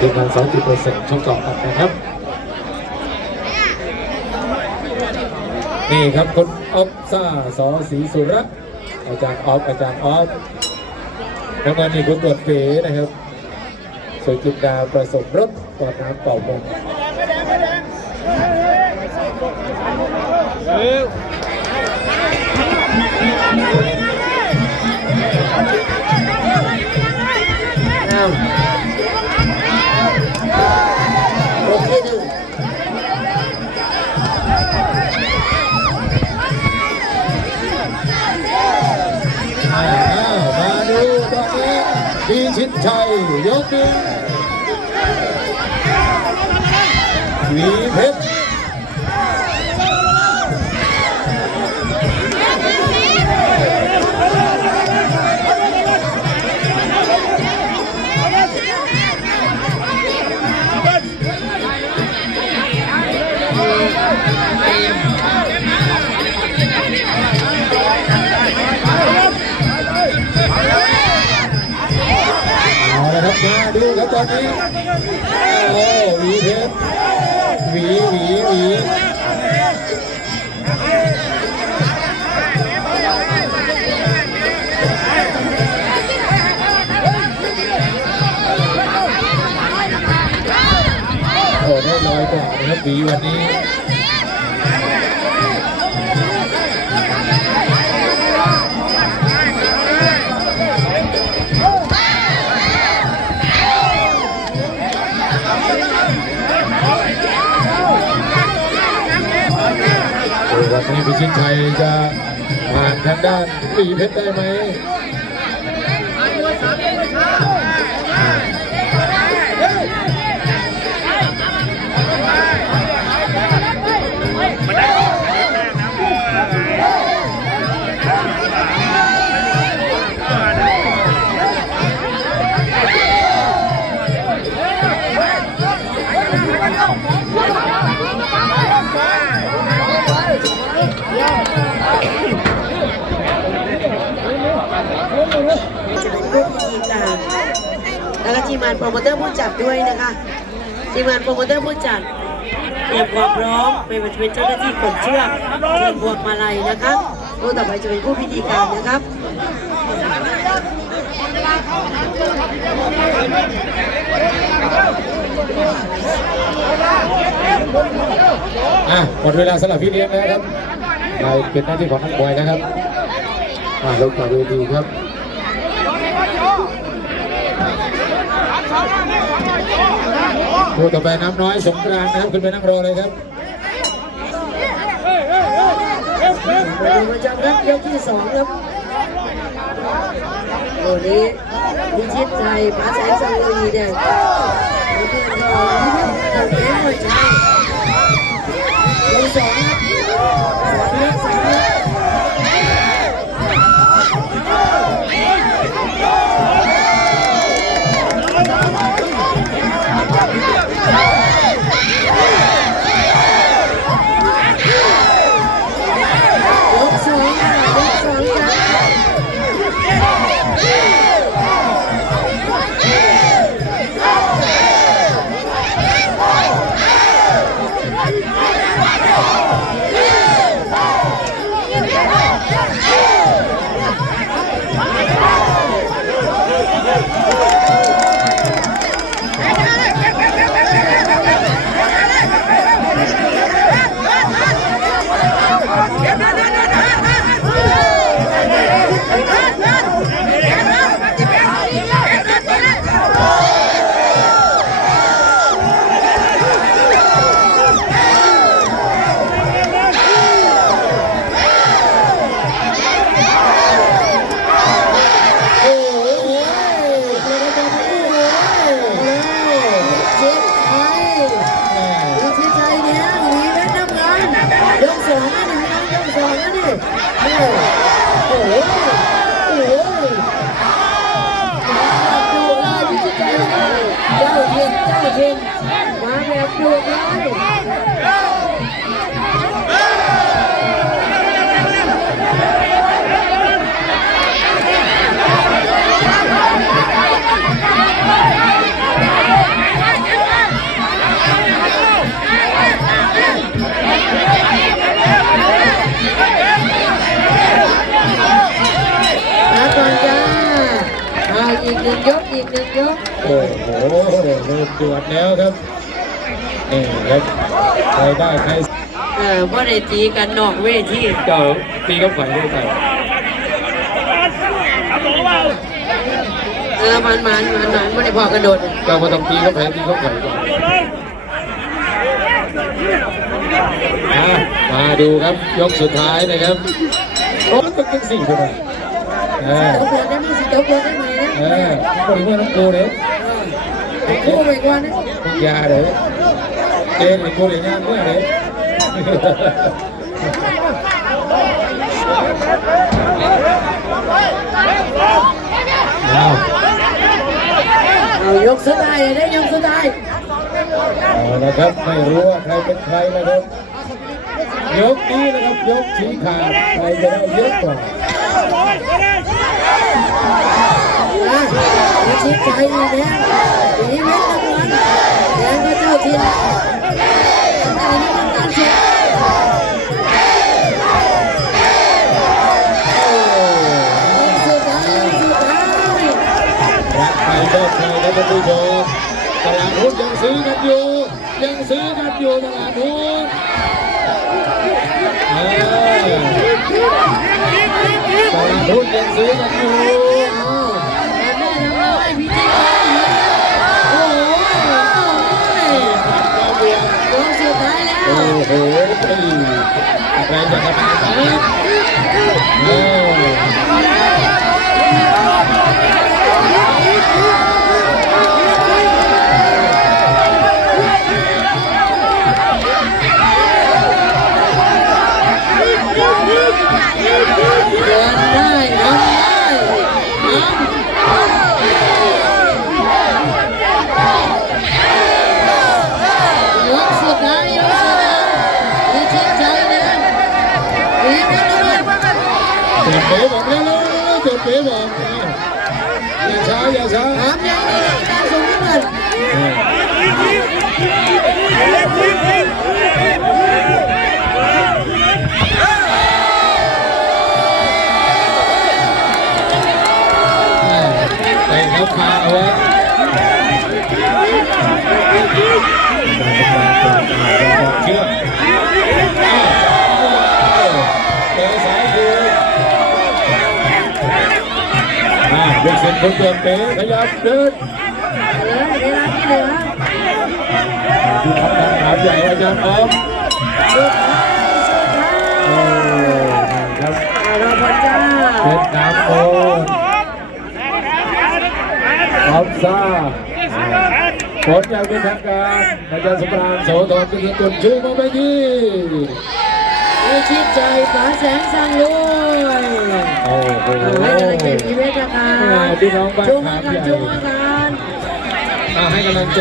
ทีมงานสองจุดเปอร์เซ็นต์ช่องต่อกันนะครับ นี่ครับคุณออฟซ่าสอศรีสุรัตน์อาจารย์ออฟอาจารย์ออฟแล้วก็นี่คุณตรวจเก๋นะครับสวยจินดาประสบรถกอดน้ำเป่ามงอ้ quý hết Thank you. ตอนนี้โอ้หวีเพชรหวีหวีหวีโอ้ได้ลอยกว่านะครับหวีวันนี้ พิชิตชัยจะผ่านทางด้านปีเพชรได้ไหมานโปรโมเตอร์ผู้จัดด้วยนะคะทีมงานโปรโมเตอร์ผู้จัดเตรียมความพร้อมไม่ว่าจะเป็นเจ้าหน้าที่ขนเชือกเตรียมพวงมาลัยนะคะผู้ต่อไปจะเป็นผู้พิธีการนะครับอ่หมดเวลาสำหรับพี่เลี้ยงแล้วครับเรเป็นหน้าที่ของนักมวยนะครับมาลงต่อเวทีครับ ผู้ต่อไปน้ำน้อยสงกรานนะครับขึ้นไปนั่งรอเลยครับมาดูประจำครับยกที่สองครับโอ้นี้พิชิตไทยผาแสงสังเวีแดงแล้วก็รอเอาเกมหัวใจยกสองครับสามยกสามยก รับดูเลยอีกหนึ่งยกอีกหนึ่งยก โอ้โหเดือดแล้วครับ นี่ครับใครได้ใครเออพ่อได้ตีกันนอกเวทีเจ้าตีกับไฟด้วยกันเออมันมันมันมันไม่ได้พอกระโดดเจ้ามาต้องตีกับไฟตีกับไฟก่อนอะมาดูครับยกสุดท้ายนะครับโอ้ต้องเป็นสี่คนนะเออตกลงได้ไหมสิตกลงได้ไหมนะเออคนนี้ต้องกูเลยคู่ไปก่อนนะยาเลย เจนหรือกูเลยงานเมื่อเลยเอา เอายกสุดท้ายเลยได้ยกสุดท้าย เอาละครับไม่รู้ว่าใครเป็นใครนะครับ ยกนี้นะครับยกชี้ขาดใครจะได้เยอะกว่า อ่ะมาชิดใจเลยแดงสีเม็ดละวันแด งก็เจ้าถิ่นแต่นี่มันการเสีย สุดท้ายสุดท้าย รักใครชอบใครครับท่านผู้ชมตลาดหุ้นยังซื้อกันอยู่ ยังซื้อกันอยู่ตลาดหุ้นเออตลาดหุ้นยังซื้อกันอยู่ โอ้โหอะไรจะขนาดนั้ sao giờ sao cảm ơn cao xuống với mình đây nó pha quá chưa Hãy subscribe ไงการส่งเงินเออไปเขาพาเอาไว้เชื่อเตะสายคืออ่าเด็กเส้นคนเดินเป๋ขยับเดินเลยเวลาที่เหลือดูครับถามใหญ่อาจารย์ออมสุดท้ายสุดท้ายโอ้ครับเอาละพ่อจ้าเพชรน้ำโอออมซ่าผลอย่างเป็นทางการอาจารย์สมรานโสธรเป็นตุนชูมาไปที่ มีชิดใจฝาแสงสังรวยโอ้โหเอาให้กำลังใจพี่เวทนะคะพี่น้องบ้านจุงขากันใหญ่จุงกันอ่าให้กำลังใจ